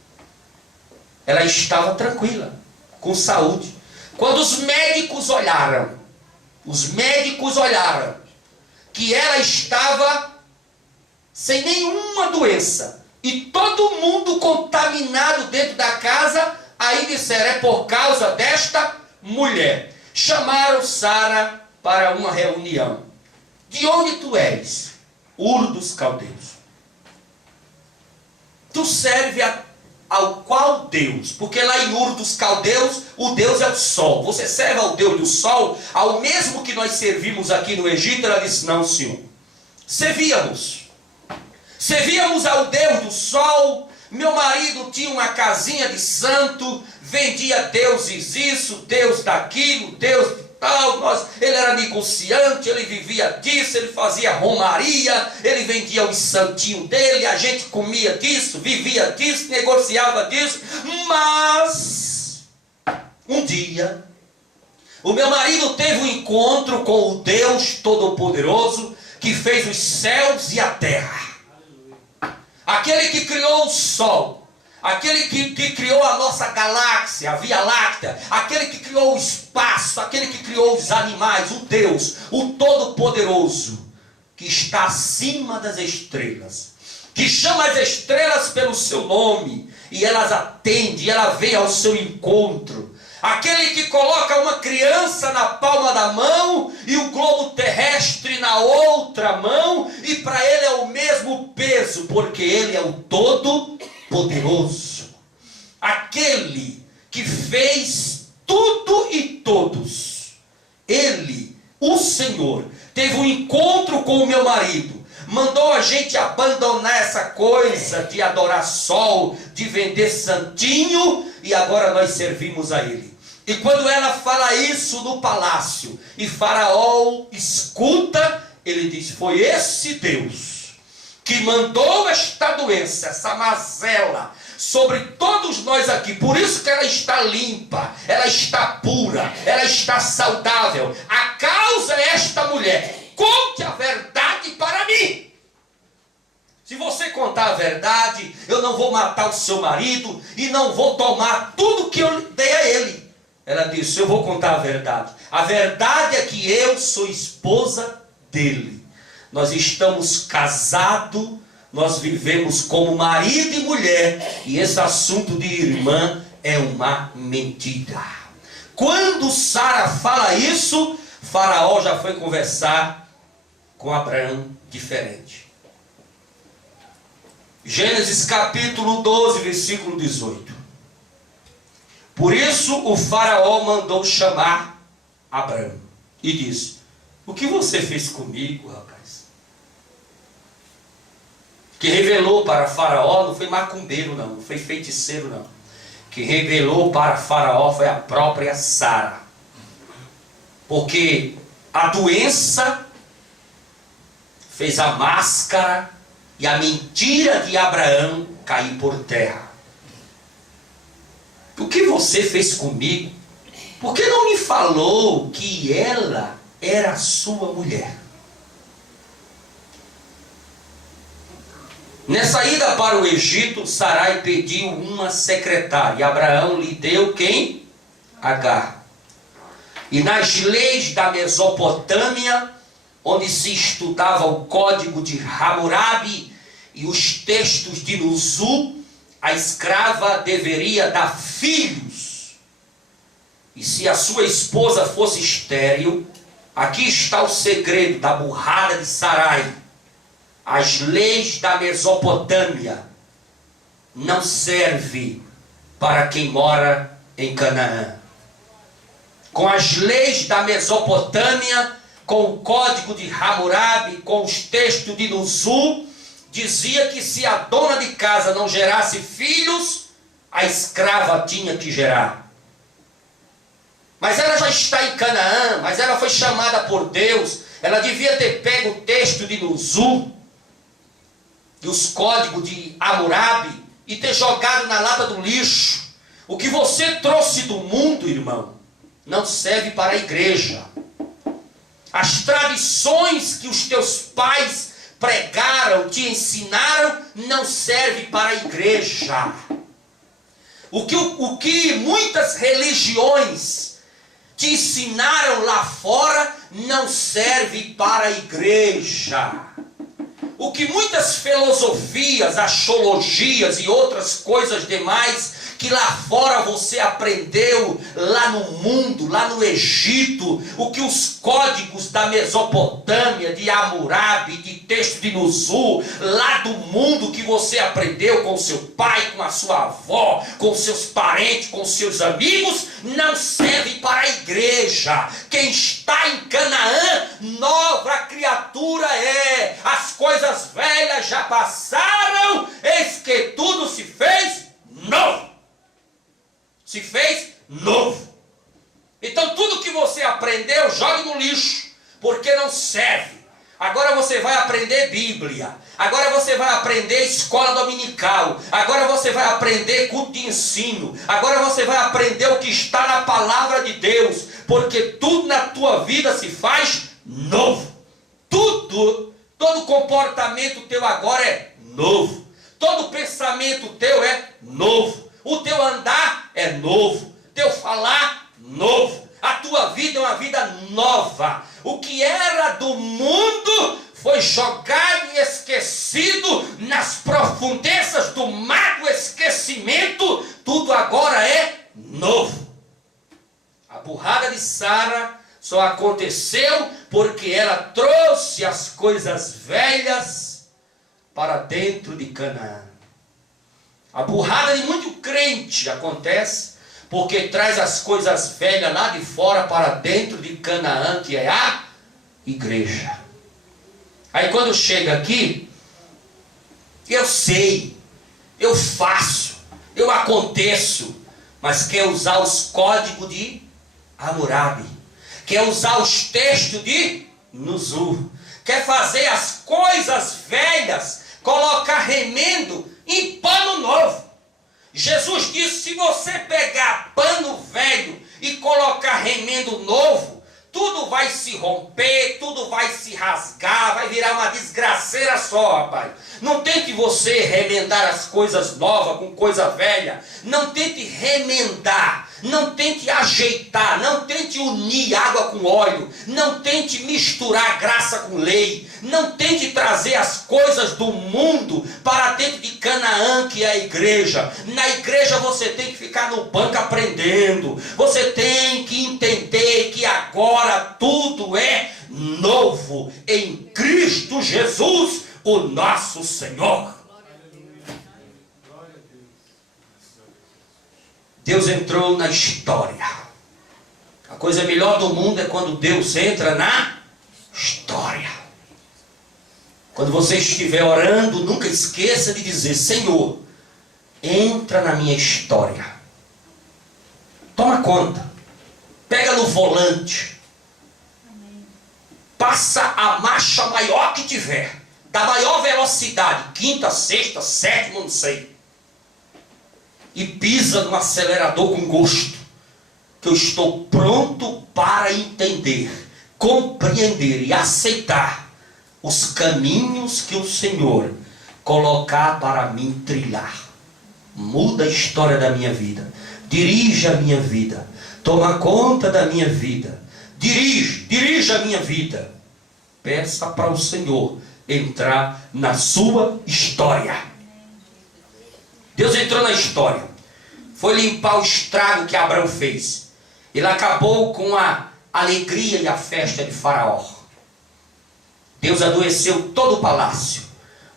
Ela estava tranquila, com saúde. Quando os médicos olharam que ela estava sem nenhuma doença, e todo mundo contaminado dentro da casa, aí disseram: é por causa desta mulher. Chamaram Sara para uma reunião. De onde tu és? Ur dos Caldeus. Tu serve ao qual Deus? Porque lá em Ur dos Caldeus, o Deus é o sol. Você serve ao Deus do sol, ao mesmo que nós servimos aqui no Egito? Ela disse: não, senhor. Servíamos ao Deus do sol. Meu marido tinha uma casinha de santo, vendia deuses isso, Deus daquilo, Deus de tal. Ele era negociante, ele vivia disso, ele fazia romaria, ele vendia os santinhos dele, a gente comia disso, vivia disso, negociava disso. Mas um dia o meu marido teve um encontro com o Deus Todo-Poderoso, que fez os céus e a terra. aquele que criou o sol, aquele que criou a nossa galáxia, a Via Láctea, aquele que criou o espaço, aquele que criou os animais, o Deus, o Todo-Poderoso, que está acima das estrelas, que chama as estrelas pelo seu nome, e elas atendem, ela vem ao seu encontro. Aquele que coloca uma criança na palma da mão e o globo terrestre na outra mão, e para ele é o mesmo peso, porque ele é o Todo-Poderoso. Aquele que fez tudo e todos. Ele, o Senhor, teve um encontro com o meu marido, mandou a gente abandonar essa coisa de adorar sol, de vender santinho, e agora nós servimos a ele. E quando ela fala isso no palácio, e Faraó escuta, ele diz: foi esse Deus que mandou esta doença, essa mazela, sobre todos nós aqui. Por isso que ela está limpa, ela está pura, ela está saudável. A causa é esta mulher. Conte a verdade para mim. Se você contar a verdade, eu não vou matar o seu marido e não vou tomar tudo que eu dei a ele. Ela disse: eu vou contar a verdade. A verdade é que eu sou esposa dele. Nós estamos casados, nós vivemos como marido e mulher, e esse assunto de irmã é uma mentira. Quando Sara fala isso, Faraó já foi conversar com Abraão diferente. Gênesis capítulo 12, versículo 18. Por isso o Faraó mandou chamar Abraão e disse: o que você fez comigo, rapaz? Que revelou para Faraó não foi macumbeiro não foi feiticeiro não. Que revelou para Faraó foi a própria Sara. Porque a doença fez a máscara e a mentira de Abraão cair por terra. O que você fez comigo? Por que não me falou que ela era sua mulher? Nessa ida para o Egito, Sarai pediu uma secretária. E Abraão lhe deu quem? Agar. E nas leis da Mesopotâmia, onde se estudava o código de Hammurabi e os textos de Nuzu, a escrava deveria dar filhos. E se a sua esposa fosse estéril, aqui está o segredo da burrada de Sarai. As leis da Mesopotâmia não servem para quem mora em Canaã. Com as leis da Mesopotâmia, com o código de Hammurabi, com os textos de Nuzu, dizia que se a dona de casa não gerasse filhos, a escrava tinha que gerar. Mas ela já está em Canaã, mas ela foi chamada por Deus, ela devia ter pego o texto de Nuzu, e os códigos de Hammurabi, e ter jogado na lata do lixo. O que você trouxe do mundo, irmão, não serve para a igreja. As tradições que os teus pais pregaram, te ensinaram, não serve para a igreja. O que muitas religiões te ensinaram lá fora, não serve para a igreja. O que muitas filosofias, astrologias e outras coisas demais que lá fora você aprendeu, lá no mundo, lá no Egito, o que os códigos da Mesopotâmia, de Hammurabi, de texto de Nuzu, lá do mundo que você aprendeu com seu pai, com a sua avó, com seus parentes, com seus amigos, não serve para a igreja. Quem está em Canaã, nova criatura é. As coisas velhas já passaram, eis que tudo se fez novo. Se fez novo. Então tudo que você aprendeu, jogue no lixo, porque não serve. Agora você vai aprender Bíblia, agora você vai aprender escola dominical, agora você vai aprender culto de ensino, agora você vai aprender o que está na palavra de Deus, porque tudo na tua vida se faz novo. Tudo, todo comportamento teu agora é novo. todo pensamento teu é novo. O teu andar é novo. Teu falar, novo. A tua vida é uma vida nova. O que era do mundo foi jogado e esquecido nas profundezas do mar do esquecimento. Tudo agora é novo. A burrada de Sara só aconteceu porque ela trouxe as coisas velhas para dentro de Canaã. A burrada de muito crente acontece porque traz as coisas velhas lá de fora para dentro de Canaã, que é a igreja. Aí quando chega aqui, eu sei, eu faço, eu aconteço, mas quer usar os códigos de Hammurabi, quer usar os textos de Nuzu, quer fazer as coisas velhas, colocar remendo em pano novo. Jesus disse, se você pegar pano velho e colocar remendo novo, tudo vai se romper, tudo vai se rasgar, vai virar uma desgraceira só, rapaz. Não tente você remendar as coisas novas com coisa velha. Não tente remendar, não tente ajeitar, não tente unir água com óleo, não tente misturar graça com lei, não tente trazer as coisas do mundo para dentro de Canaã, que é a igreja. Na igreja você tem que ficar no banco aprendendo, você tem que entender que agora tudo é novo em Cristo Jesus, o nosso Senhor. Deus entrou na história. A coisa melhor do mundo é quando Deus entra na história. Quando você estiver orando, nunca esqueça de dizer, Senhor, entra na minha história. Toma conta. Pega no volante. Passa a marcha maior que tiver. Da maior velocidade. Quinta, sexta, sétima, não sei. E pisa no acelerador com gosto. Que eu estou pronto para entender, compreender e aceitar os caminhos que o Senhor colocar para mim trilhar. Muda a história da minha vida. Dirige a minha vida. Toma conta da minha vida. Dirige a minha vida. Peça para o Senhor entrar na sua história. Deus entrou na história. Foi limpar o estrago que Abraão fez. Ele acabou com a alegria e a festa de Faraó. Deus adoeceu todo o palácio.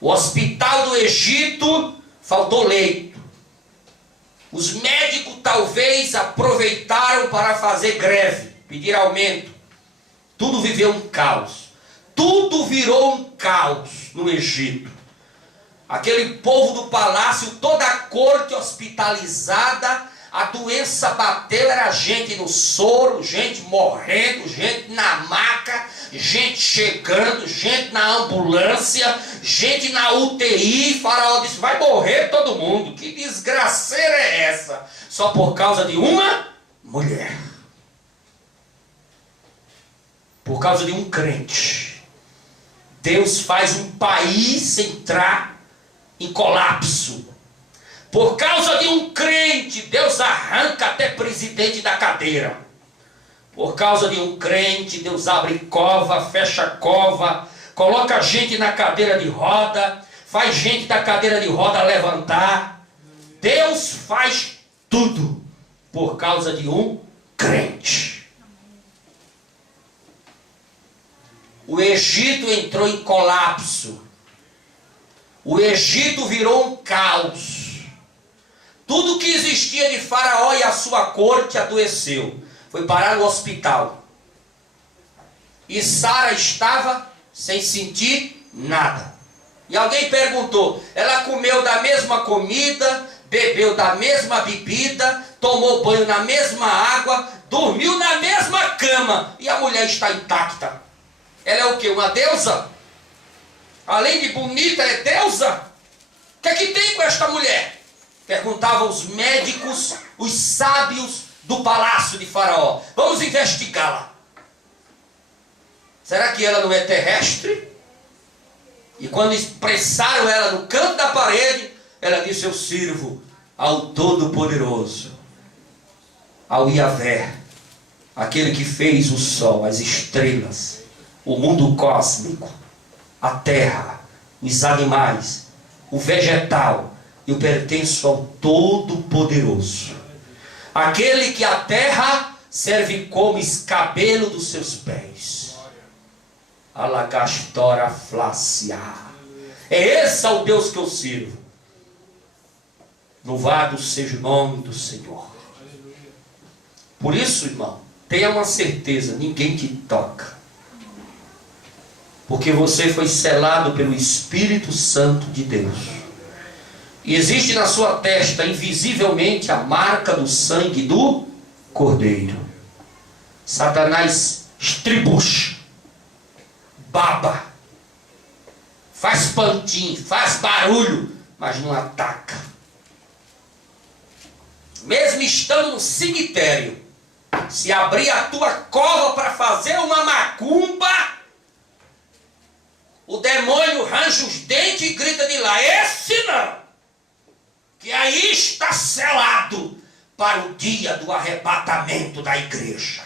O hospital do Egito faltou leito. Os médicos talvez aproveitaram para fazer greve, pedir aumento. Tudo viveu um caos. Tudo virou um caos no Egito. Aquele povo do palácio, toda a corte hospitalizada, a doença bateu, era gente no soro, gente morrendo, gente na maca, gente chegando, gente na ambulância, gente na UTI. Faraó disse, vai morrer todo mundo. Que desgraceira é essa? Só por causa de uma mulher. Por causa de um crente. Deus faz um país entrar em colapso. Por causa de um crente, Deus arranca até presidente da cadeira. Por causa de um crente, Deus abre cova, fecha cova, coloca gente na cadeira de roda, faz gente da cadeira de roda levantar. Deus faz tudo por causa de um crente. O Egito entrou em colapso. O Egito virou um caos. Tudo que existia de Faraó e a sua corte adoeceu. Foi parar no hospital. E Sara estava sem sentir nada. E alguém perguntou, ela comeu da mesma comida, bebeu da mesma bebida, tomou banho na mesma água, dormiu na mesma cama, e a mulher está intacta. Ela é o quê? Uma deusa? Além de bonita, é deusa? O que é que tem com esta mulher? Perguntavam os médicos, os sábios do palácio de Faraó. Vamos investigá-la. Será que ela não é terrestre? E quando expressaram ela no canto da parede, Ela disse: eu sirvo ao Todo-Poderoso, ao Yahvé, aquele que fez o sol, as estrelas, o mundo cósmico, a terra, os animais, o vegetal. Eu pertenço ao Todo-Poderoso, aquele que a terra serve como escabelo dos seus pés. Alagastora flácia. É esse o Deus que eu sirvo. Louvado seja o nome do Senhor. Por isso, irmão, tenha uma certeza: ninguém te toca, porque você foi selado pelo Espírito Santo de Deus. E existe na sua testa, invisivelmente, a marca do sangue do Cordeiro. Satanás estribucha, baba, faz pantim, faz barulho, mas não ataca. Mesmo estando no cemitério, se abrir a tua cova para fazer uma macumba, o demônio arranja os dentes e grita de lá: esse não! Que aí está selado para o dia do arrebatamento da igreja.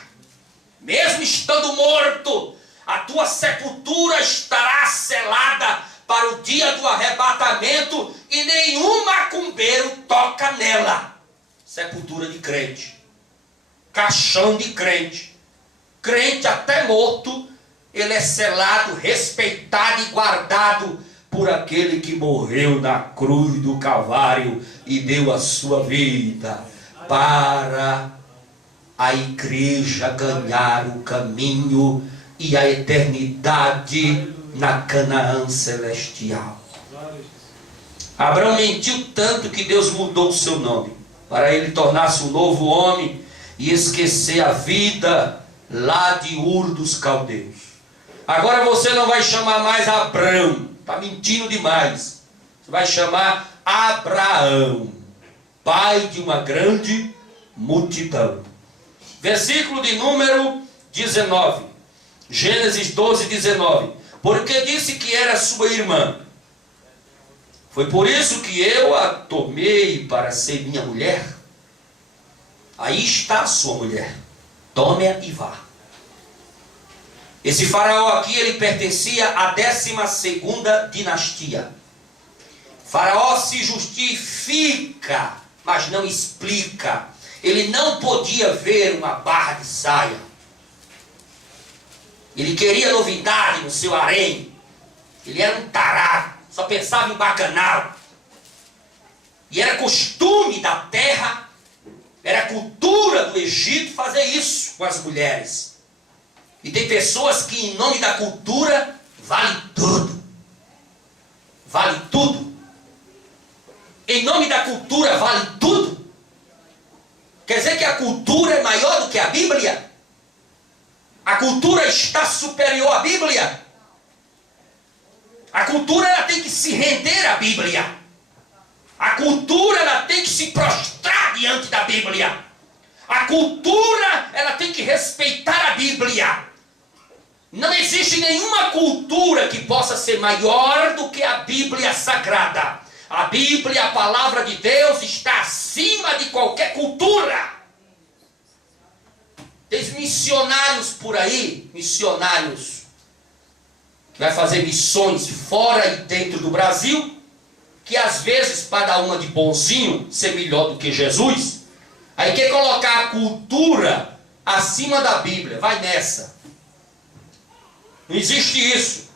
Mesmo estando morto, a tua sepultura estará selada para o dia do arrebatamento e nenhum macumbeiro toca nela. Sepultura de crente, caixão de crente, crente até morto, ele é selado, respeitado e guardado por aquele que morreu na cruz do Calvário e deu a sua vida para a igreja ganhar o caminho e a eternidade na Canaã celestial. Abraão mentiu tanto que Deus mudou o seu nome, para ele tornar-se um novo homem e esquecer a vida lá de Ur dos Caldeus. Agora você não vai chamar mais Abrão, está mentindo demais. Você vai chamar Abraão, pai de uma grande multidão. Versículo de número 19. Gênesis 12, 19. Porque disse que era sua irmã. Foi por isso que eu a tomei para ser minha mulher. Aí está a sua mulher. Tome-a e vá. Esse faraó aqui, ele pertencia à 12ª dinastia. Faraó se justifica, mas não explica. Ele não podia ver uma barra de saia. Ele queria novidade no seu harém. Ele era um tarado, só pensava em bacanal. E era costume da terra, era cultura do Egito fazer isso com as mulheres. E tem pessoas que em nome da cultura vale tudo. Vale tudo. Em nome da cultura vale tudo. Quer dizer que a cultura é maior do que a Bíblia? A cultura está superior à Bíblia? A cultura ela tem que se render à Bíblia. A cultura ela tem que se prostrar diante da Bíblia. A cultura ela tem que respeitar a Bíblia. Não existe nenhuma cultura que possa ser maior do que a Bíblia Sagrada. A Bíblia, a palavra de Deus, está acima de qualquer cultura. Tem missionários por aí, missionários que vai fazer missões fora e dentro do Brasil, que às vezes, para dar uma de bonzinho, ser melhor do que Jesus, aí quer colocar a cultura acima da Bíblia. Vai nessa. Não existe isso.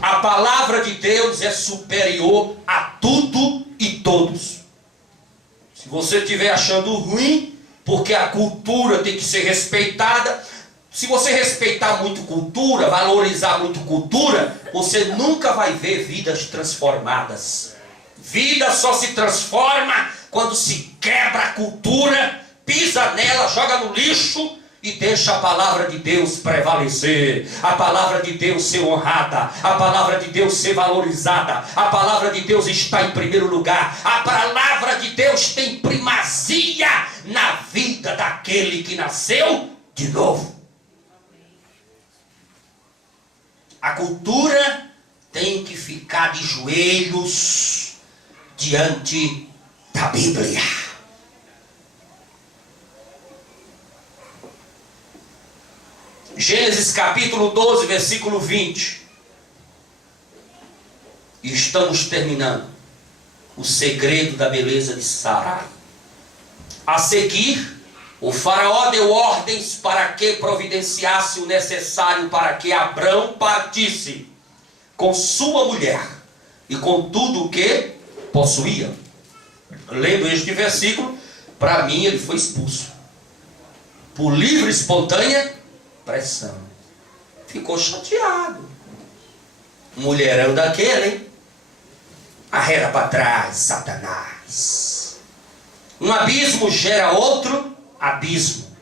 A palavra de Deus é superior a tudo e todos. Se você estiver achando ruim, porque a cultura tem que ser respeitada, se você respeitar muito cultura, valorizar muito cultura, você nunca vai ver vidas transformadas. Vida só se transforma quando se quebra a cultura, pisa nela, joga no lixo e deixa a palavra de Deus prevalecer, a palavra de Deus ser honrada, a palavra de Deus ser valorizada, a palavra de Deus está em primeiro lugar, a palavra de Deus tem primazia na vida daquele que nasceu de novo. A cultura tem que ficar de joelhos diante da Bíblia. Gênesis capítulo 12, versículo 20. E estamos terminando o segredo da beleza de Sarai. A seguir, o faraó deu ordens para que providenciasse o necessário para que Abrão partisse com sua mulher e com tudo o que possuía. Lendo este versículo, para mim ele foi expulso por livre e espontânea pressão. Ficou chateado. Mulherão daquele, hein? Arreda para trás, Satanás. Um abismo gera outro abismo.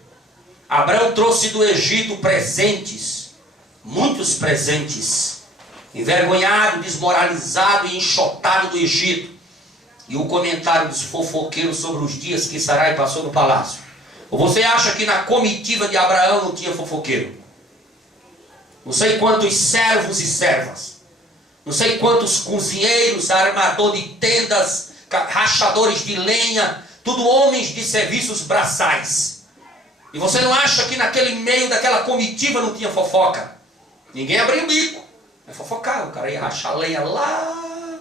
Abraão trouxe do Egito presentes, muitos presentes, envergonhado, desmoralizado e enxotado do Egito. E o comentário dos fofoqueiros sobre os dias que Sarai passou no palácio. Ou você acha que na comitiva de Abraão não tinha fofoqueiro? Não sei quantos servos e servas, não sei quantos cozinheiros, armador de tendas, rachadores de lenha, tudo homens de serviços braçais. E você não acha que naquele meio daquela comitiva não tinha fofoca? Ninguém abria o bico, mas fofocava. O cara ia rachar lenha lá,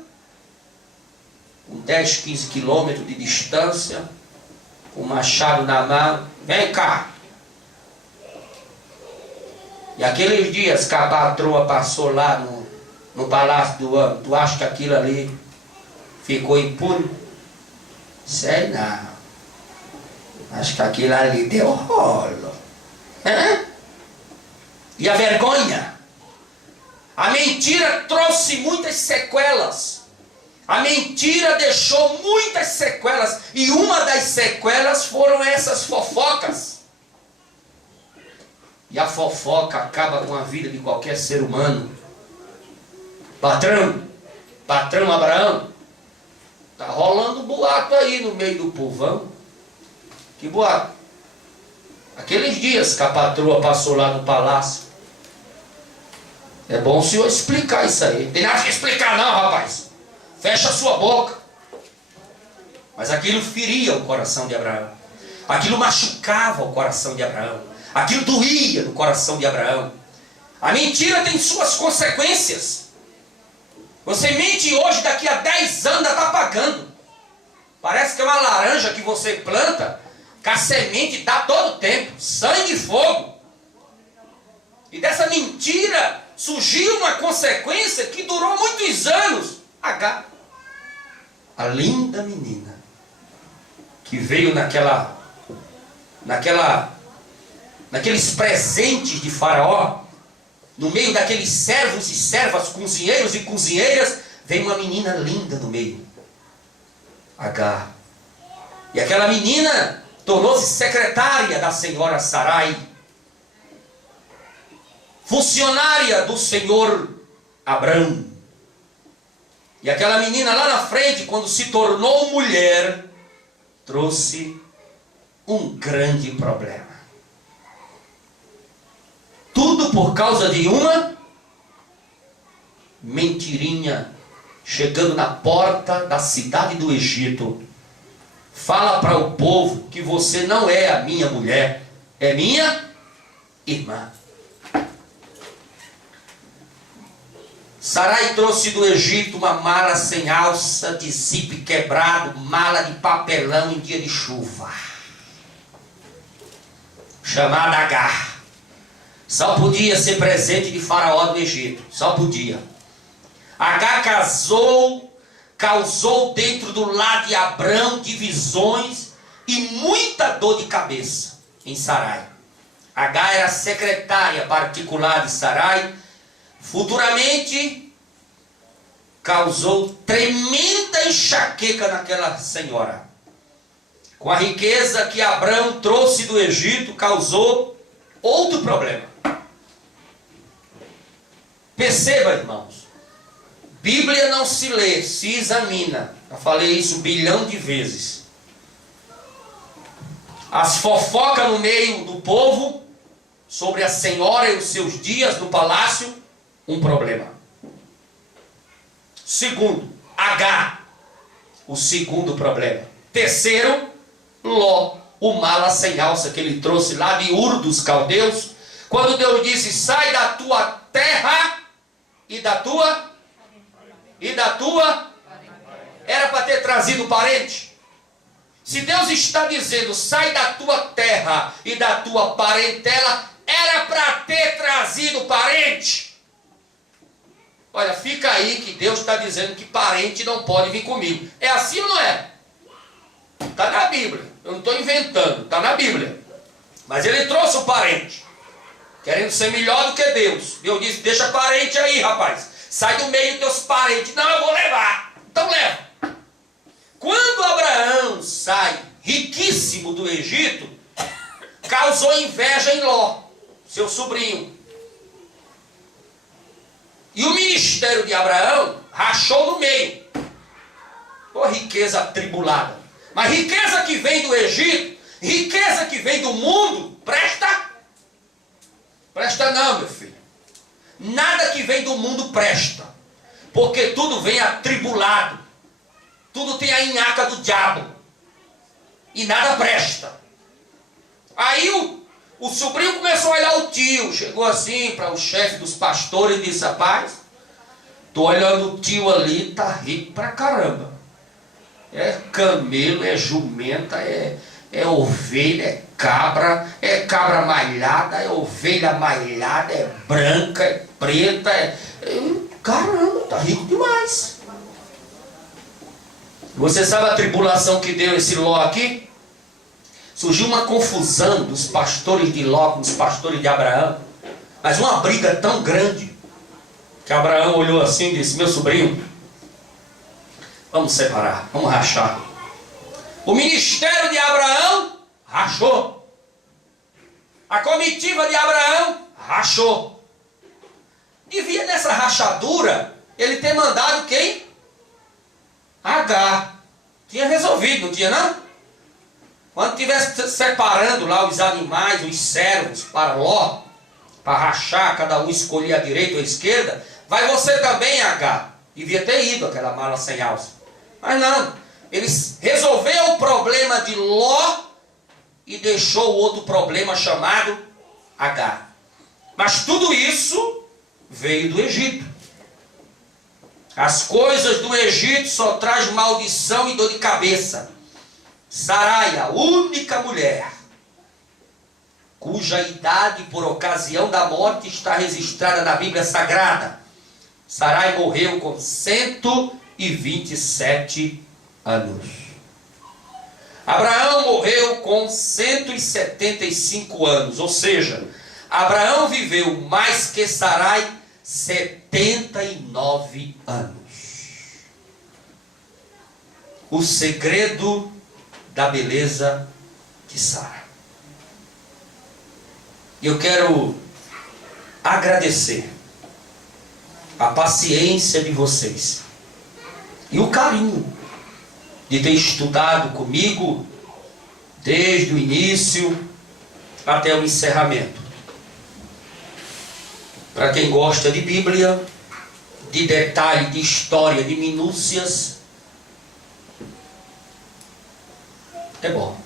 com 10, 15 quilômetros de distância, com o machado na mão. Vem cá. E aqueles dias que a patroa passou lá no Palácio do Ano, tu acha que aquilo ali ficou impune? Sei não. Acho que aquilo ali deu rolo. Hã? E a vergonha? A mentira trouxe muitas sequelas. A mentira deixou muitas sequelas. E uma das sequelas foram essas fofocas. E a fofoca acaba com a vida de qualquer ser humano. Patrão Abraão, tá rolando boato aí no meio do povão. Que boato? Aqueles dias que a patroa passou lá no palácio. É bom o senhor explicar isso aí. Não tem nada que explicar não, rapaz. Fecha a sua boca. Mas aquilo feria o coração de Abraão. Aquilo machucava o coração de Abraão. Aquilo doía no coração de Abraão. A mentira tem suas consequências. Você mente hoje, daqui a 10 anos está pagando. Parece que é uma laranja que você planta, que a semente dá todo o tempo. Sangue e fogo. E dessa mentira surgiu uma consequência que durou muitos anos. H. A linda menina que veio naqueles presentes de Faraó, no meio daqueles servos e servas, cozinheiros e cozinheiras, veio uma menina linda no meio. H. E aquela menina tornou-se secretária da senhora Sarai, funcionária do senhor Abrão. E aquela menina lá na frente, quando se tornou mulher, trouxe um grande problema. Tudo por causa de uma mentirinha chegando na porta da cidade do Egito. Fala para o povo que você não é a minha mulher, é minha irmã. Sarai trouxe do Egito uma mala sem alça, de zíper quebrado, mala de papelão em dia de chuva, chamada Agar. Só podia ser presente de Faraó do Egito, só podia. Agar causou dentro do lar de Abrão divisões e muita dor de cabeça em Sarai. Agar era secretária particular de Sarai. Futuramente causou tremenda enxaqueca naquela senhora. Com a riqueza que Abrão trouxe do Egito, causou outro problema. Perceba, irmãos, Bíblia não se lê, se examina. Eu falei isso 1 bilhão de vezes. As fofocas no meio do povo sobre a senhora e os seus dias no palácio, um problema. Segundo, H. o segundo problema. Terceiro, Ló, o mala sem alça que ele trouxe lá de Ur dos Caldeus, quando Deus disse, sai da tua terra e da tua, era para ter trazido parente. Se Deus está dizendo, sai da tua terra e da tua parentela, era para ter trazido parente. Olha, fica aí que Deus está dizendo que parente não pode vir comigo. É assim ou não é? Está na Bíblia. Eu não estou inventando, está na Bíblia. Mas ele trouxe o parente, querendo ser melhor do que Deus. Deus disse, deixa parente aí, rapaz. Sai do meio dos teus parentes. Não, eu vou levar. Então leva. Quando Abraão sai riquíssimo do Egito, causou inveja em Ló, seu sobrinho. E o ministério de Abraão rachou no meio. Ô riqueza atribulada. Mas riqueza que vem do Egito, riqueza que vem do mundo, presta? Presta não, meu filho. Nada que vem do mundo presta. Porque tudo vem atribulado. Tudo tem a nhaca do diabo. E nada presta. Aí o sobrinho começou a olhar o tio. Chegou assim para o chefe dos pastores e disse, rapaz, tô olhando o tio ali, tá rico pra caramba. É camelo, é jumenta, é ovelha, é cabra malhada, é ovelha malhada, é branca, é preta, caramba, tá rico demais. Você sabe a tribulação que deu esse Ló aqui? Surgiu uma confusão dos pastores de Ló com os pastores de Abraão. Mas uma briga tão grande que Abraão olhou assim e disse, meu sobrinho, vamos separar, vamos rachar. O ministério de Abraão rachou. A comitiva de Abraão rachou. Devia nessa rachadura ele ter mandado quem? Agar. Tinha resolvido, não tinha não? Quando estivesse separando lá os animais, os servos para Ló, para rachar, cada um escolher a direita ou a esquerda, vai você também, Agar. Devia ter ido aquela mala sem alça. Mas não, ele resolveu o problema de Ló e deixou o outro problema chamado Agar. Mas tudo isso veio do Egito. As coisas do Egito só traz maldição e dor de cabeça. Sarai, a única mulher cuja idade por ocasião da morte está registrada na Bíblia Sagrada. Sarai morreu com 127 anos. Abraão morreu com 175 anos, ou seja, Abraão viveu mais que Sarai 79 anos. O segredo da beleza de Sara. Eu quero agradecer a paciência de vocês e o carinho de ter estudado comigo desde o início até o encerramento. Para quem gosta de Bíblia, de detalhe, de história, de minúcias, é bom.